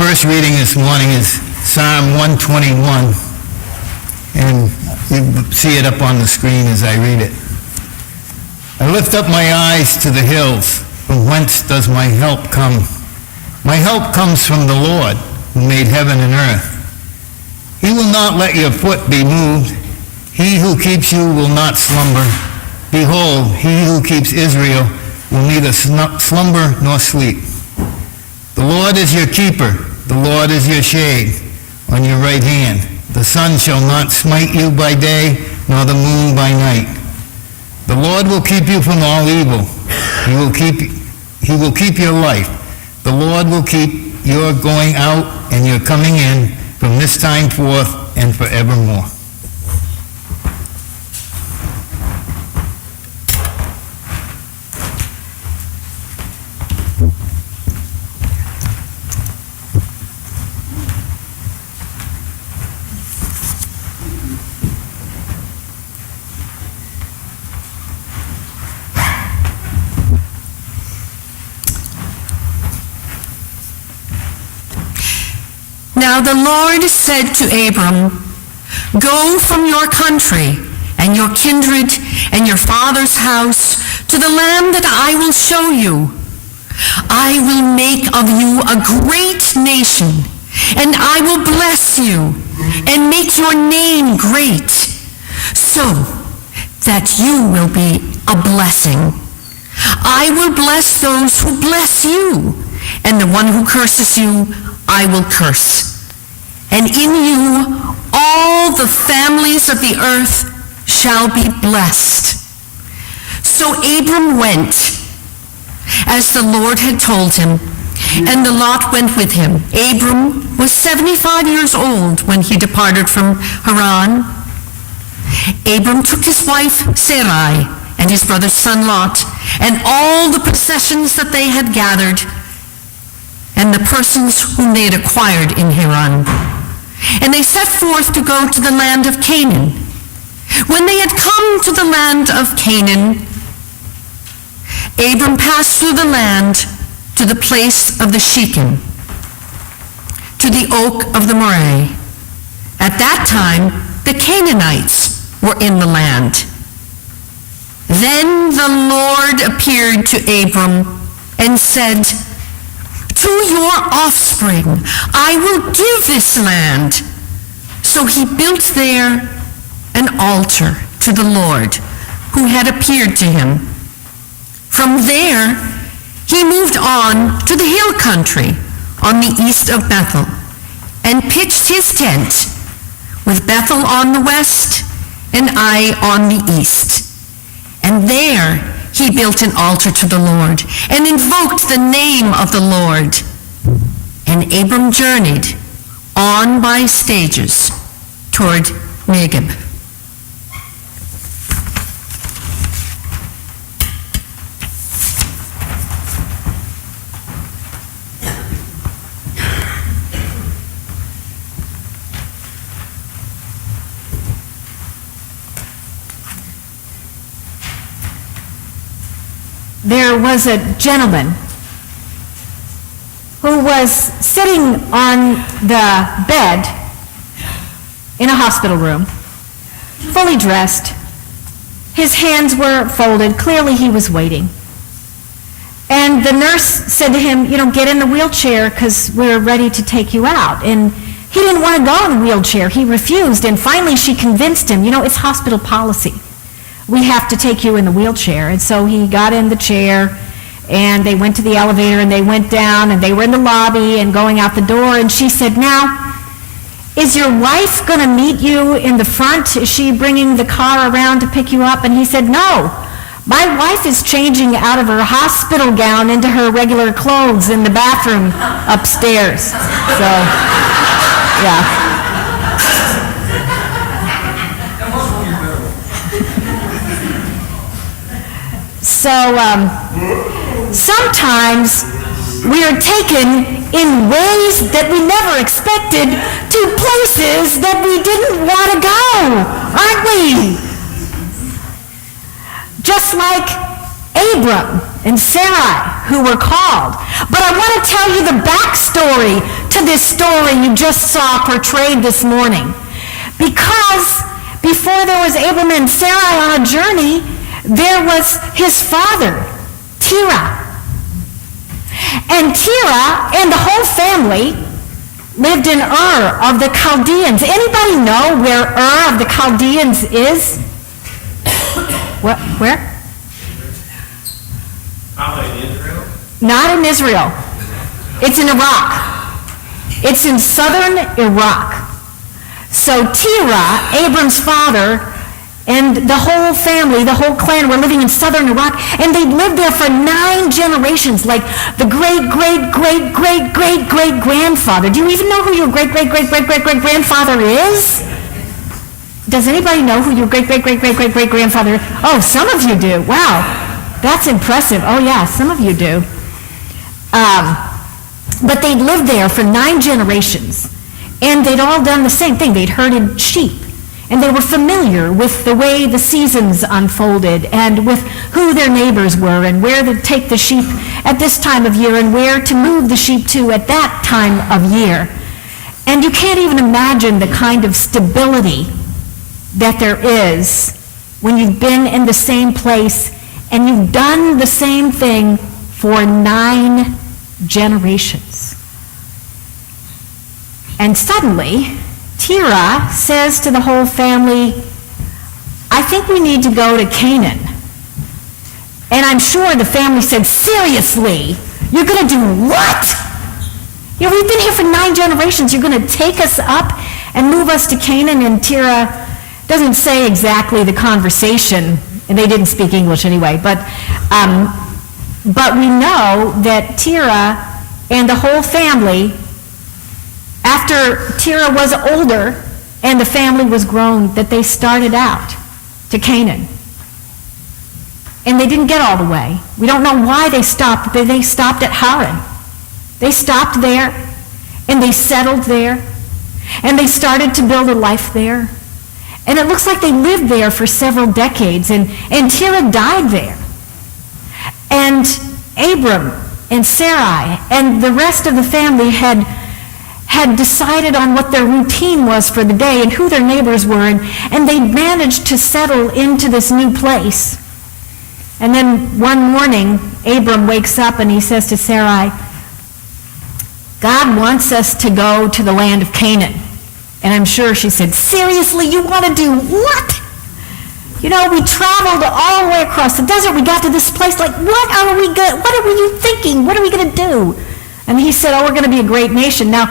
first reading this morning is Psalm 121, and you see it up on the screen as I read it. I lift up my eyes to the hills. From whence does my help come? My help comes from the Lord, who made heaven and earth. He will not let your foot be moved. He who keeps you will not slumber. Behold, he who keeps Israel will neither slumber nor sleep. The Lord is your keeper. The Lord is your shade on your right hand. The sun shall not smite you by day, nor the moon by night. The Lord will keep you from all evil. He will keep your life. The Lord will keep your going out and your coming in from this time forth and forevermore. Now the Lord said to Abram, "Go from your country and your kindred and your father's house to the land that I will show you. I will make of you a great nation, and I will bless you and make your name great, so that you will be a blessing. I will bless those who bless you, and the one who curses you I will curse. And in you all the families of the earth shall be blessed." So Abram went, as the Lord had told him, and Lot went with him. Abram was 75 years old when he departed from Haran. Abram took his wife Sarai and his brother's son Lot, and all the possessions that they had gathered, and the persons whom they had acquired in Haran. And they set forth to go to the land of Canaan. When they had come to the land of Canaan, Abram passed through the land to the place of the Shechem, to the oak of the Moreh. At that time, the Canaanites were in the land. Then the Lord appeared to Abram and said, "To your offspring I will give this land." So he built there an altar to the Lord who had appeared to him. From there he moved on to the hill country on the east of Bethel and pitched his tent, with Bethel on the west and Ai on the east. And there he built an altar to the Lord and invoked the name of the Lord. And Abram journeyed on by stages toward Negeb. There was a gentleman who was sitting on the bed in a hospital room, fully dressed. His hands were folded. Clearly he was waiting. And the nurse said to him, "Get in the wheelchair because we're ready to take you out." And he didn't want to go in the wheelchair. He refused. And finally she convinced him, it's hospital policy. We have to take you in the wheelchair. And so he got in the chair, and they went to the elevator, and they went down, and they were in the lobby and going out the door. And she said, "Now, is your wife going to meet you in the front? Is she bringing the car around to pick you up?" And he said, "No, my wife is changing out of her hospital gown into her regular clothes in the bathroom upstairs." So, yeah. So sometimes we are taken in ways that we never expected to places that we didn't want to go, aren't we? Just like Abram and Sarai, who were called. But I want to tell you the backstory to this story you just saw portrayed this morning? Because before there was Abram and Sarai on a journey, there was his father, Terah. And Terah and the whole family lived in Ur of the Chaldeans. Anybody know where Ur of the Chaldeans is? What? Where? Probably in Israel. Not in Israel. It's in Iraq. It's in southern Iraq. So Terah, Abram's father, and the whole family, the whole clan were living in southern Iraq, and they'd lived there for 9 generations, like the great-great-great-great-great-great-grandfather. Do you even know who your great-great-great-great-great-great-grandfather is? Does anybody know who your great-great-great-great-great-great-grandfather is? Oh, some of you do. Wow. That's impressive. Oh, yeah, some of you do. But they'd lived there for 9 generations, and they'd all done the same thing. They'd herded sheep, and they were familiar with the way the seasons unfolded and with who their neighbors were and where to take the sheep at this time of year and where to move the sheep to at that time of year. And you can't even imagine the kind of stability that there is when you've been in the same place and you've done the same thing for 9 generations. And suddenly, Terah says to the whole family, I think we need to go to Canaan. And I'm sure the family said, seriously, you're going to do what? You know, we've been here for 9 generations. You're going to take us up and move us to Canaan? And Terah doesn't say exactly the conversation, and they didn't speak English anyway, but we know that Terah and the whole family, after Terah was older and the family was grown, that they started out to Canaan. And they didn't get all the way. We don't know why they stopped, but they stopped at Haran. They stopped there, and they settled there, and they started to build a life there. And it looks like they lived there for several decades, and Terah died there. And Abram and Sarai and the rest of the family had decided on what their routine was for the day and who their neighbors were, and they managed to settle into this new place. And then one morning, Abram wakes up and he says to Sarai, God wants us to go to the land of Canaan. And I'm sure she said, seriously, you want to do what? You know, we traveled all the way across the desert. We got to this place. Like, what are you thinking? What are we going to do? And he said, oh, we're going to be a great nation. Now,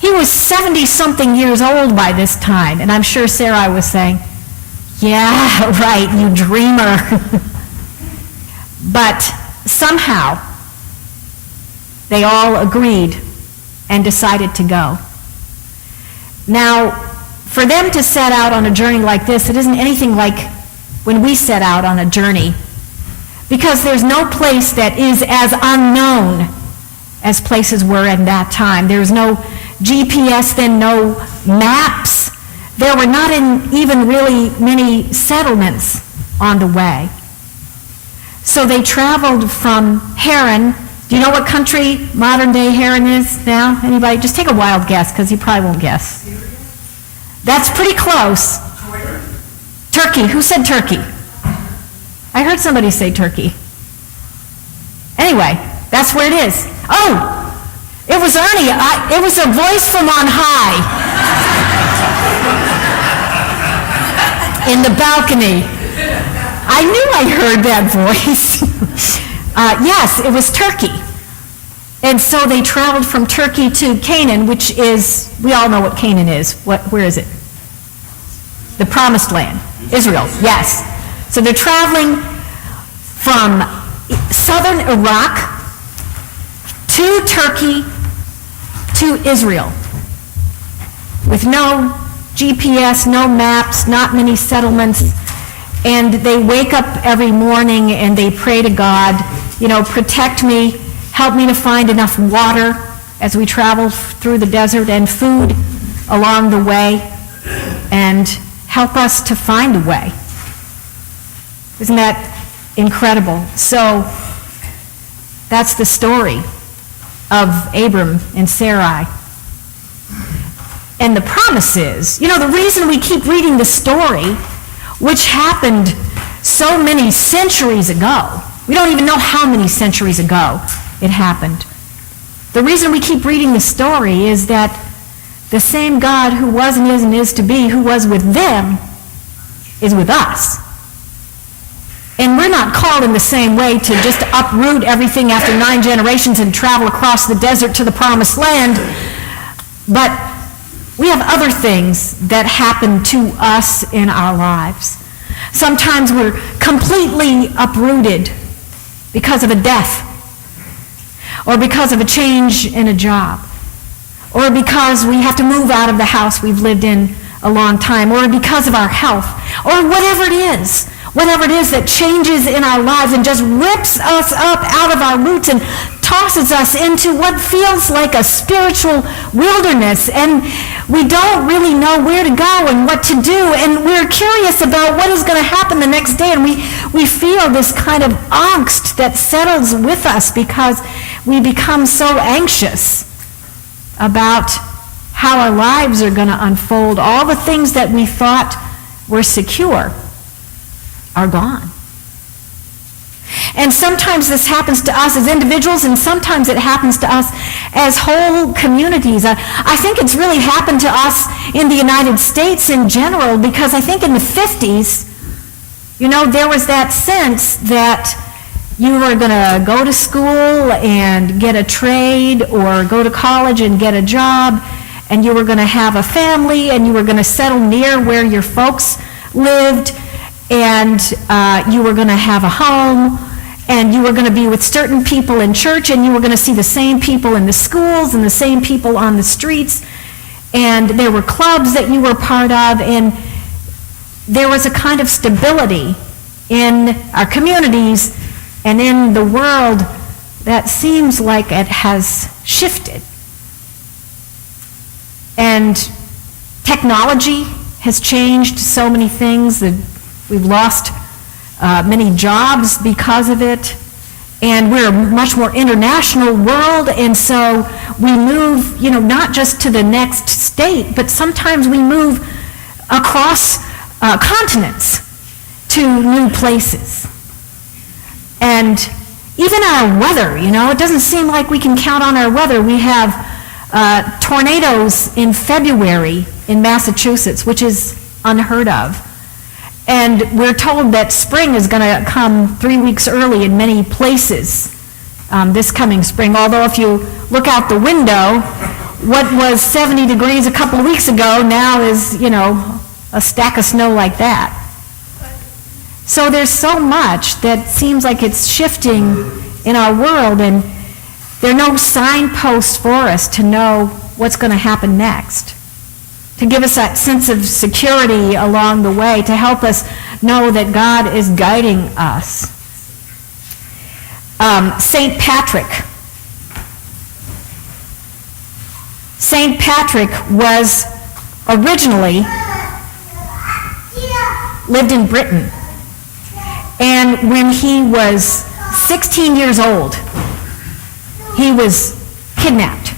he was 70-something years old by this time. And I'm sure Sarai was saying, yeah, right, you dreamer. But somehow, they all agreed and decided to go. Now, for them to set out on a journey like this, it isn't anything like when we set out on a journey, because there's no place that is as unknown as places were in that time. There's no GPS, then no maps. There were not even really many settlements on the way. So they traveled from Haran. Do you know what country modern-day Haran is now? Anybody? Just take a wild guess, because you probably won't guess. That's pretty close. Turkey. Who said Turkey? I heard somebody say Turkey. Anyway, that's where it is. Oh, it was Ernie. It was a voice from on high in the balcony. I knew I heard that voice. Yes, it was Turkey. And so they traveled from Turkey to Canaan, which is, we all know what Canaan is. Where is it? The Promised Land. Israel, yes. So they're traveling from southern Iraq to Turkey to Israel with no GPS, no maps, not many settlements. And they wake up every morning and they pray to God, you know, protect me, help me to find enough water as we travel through the desert, and food along the way, and help us to find a way. Isn't that incredible? So that's the story of Abram and Sarai and the promises. You know, the reason we keep reading the story, which happened so many centuries ago, we don't even know how many centuries ago it happened. The reason we keep reading the story is that the same God who was and is to be, who was with them, is with us. And we're not called in the same way to just uproot everything after 9 generations and travel across the desert to the promised land, but we have other things that happen to us in our lives. Sometimes we're completely uprooted because of a death, or because of a change in a job, or because we have to move out of the house we've lived in a long time, or because of our health, or whatever it is that changes in our lives and just rips us up out of our roots and tosses us into what feels like a spiritual wilderness, and we don't really know where to go and what to do, and we're curious about what is going to happen the next day, and we feel this kind of angst that settles with us because we become so anxious about how our lives are going to unfold. All the things that we thought were secure are gone. And sometimes this happens to us as individuals, and sometimes it happens to us as whole communities. I think it's really happened to us in the United States in general, because I think in the 50s, you know, there was that sense that you were going to go to school and get a trade, or go to college and get a job, and you were going to have a family, and you were going to settle near where your folks lived, and you were going to have a home, and you were going to be with certain people in church, and you were going to see the same people in the schools and the same people on the streets, and there were clubs that you were part of, and there was a kind of stability in our communities and in the world that seems like it has shifted. And technology has changed so many things. We've lost many jobs because of it, and we're a much more international world, and so we move, you know, not just to the next state, but sometimes we move across continents to new places. And even our weather, you know, it doesn't seem like we can count on our weather. We have tornadoes in February in Massachusetts, which is unheard of. And we're told that spring is going to come 3 weeks early in many places this coming spring. Although if you look out the window, what was 70 degrees a couple of weeks ago now is, you know, a stack of snow like that. So there's so much that seems like it's shifting in our world, and there are no signposts for us to know what's going to happen next, to give us that sense of security along the way, to help us know that God is guiding us. St. Patrick. St. Patrick was originally lived in Britain. And when he was 16 years old, he was kidnapped.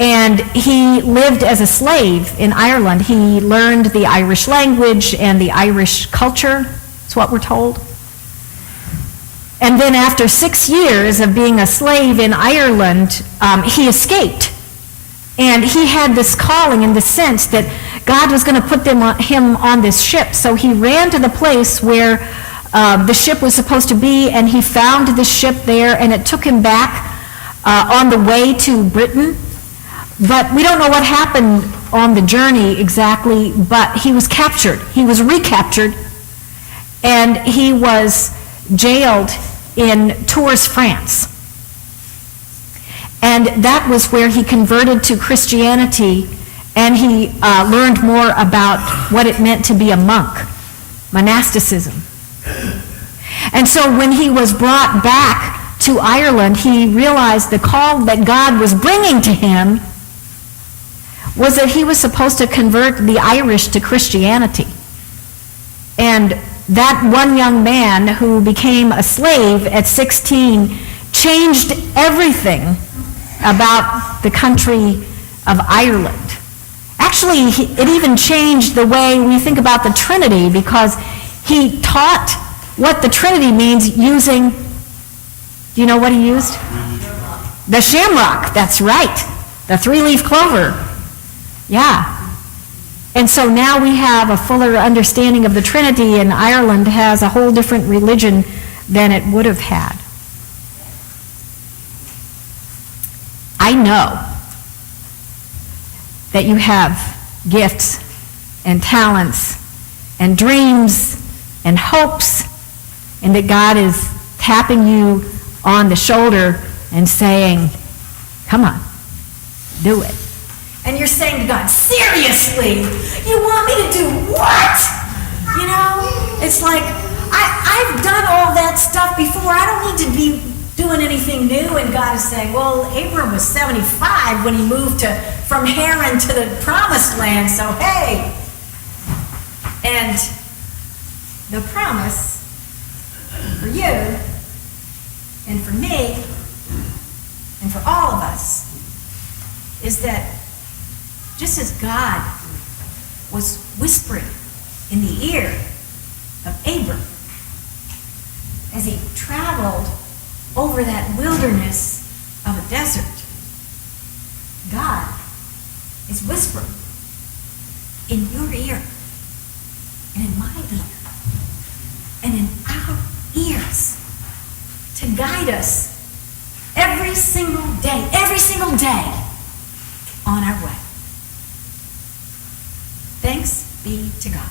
And he lived as a slave in Ireland. He learned the Irish language and the Irish culture, is what we're told. And then after 6 years of being a slave in Ireland, he escaped. And he had this calling in the sense that God was going to put him on this ship. So he ran to the place where the ship was supposed to be, and he found the ship there, and it took him back on the way to Britain. But we don't know what happened on the journey exactly, but he was captured. He was recaptured, and he was jailed in Tours, France. And that was where he converted to Christianity, and he learned more about what it meant to be a monk, monasticism. And so when he was brought back to Ireland, he realized the call that God was bringing to him was that he was supposed to convert the Irish to Christianity. And that one young man who became a slave at 16 changed everything about the country of Ireland. Actually, it even changed the way we think about the Trinity, because he taught what the Trinity means using, do you know what he used? The shamrock, that's right. The three-leaf clover. Yeah. And so now we have a fuller understanding of the Trinity, and Ireland has a whole different religion than it would have had. I know that you have gifts and talents and dreams and hopes, and that God is tapping you on the shoulder and saying, come on, do it. And you're saying to God, seriously, you want me to do what? You know, it's like, I've done all that stuff before. I don't need to be doing anything new. And God is saying, well, Abram was 75 when he moved from Haran to the promised land, so hey. And the promise for you and for me and for all of us is that just as God was whispering in the ear of Abram as he traveled over that wilderness of a desert, God is whispering in your ear and in my ear and in our ears to guide us every single day on our way. Thanks be to God.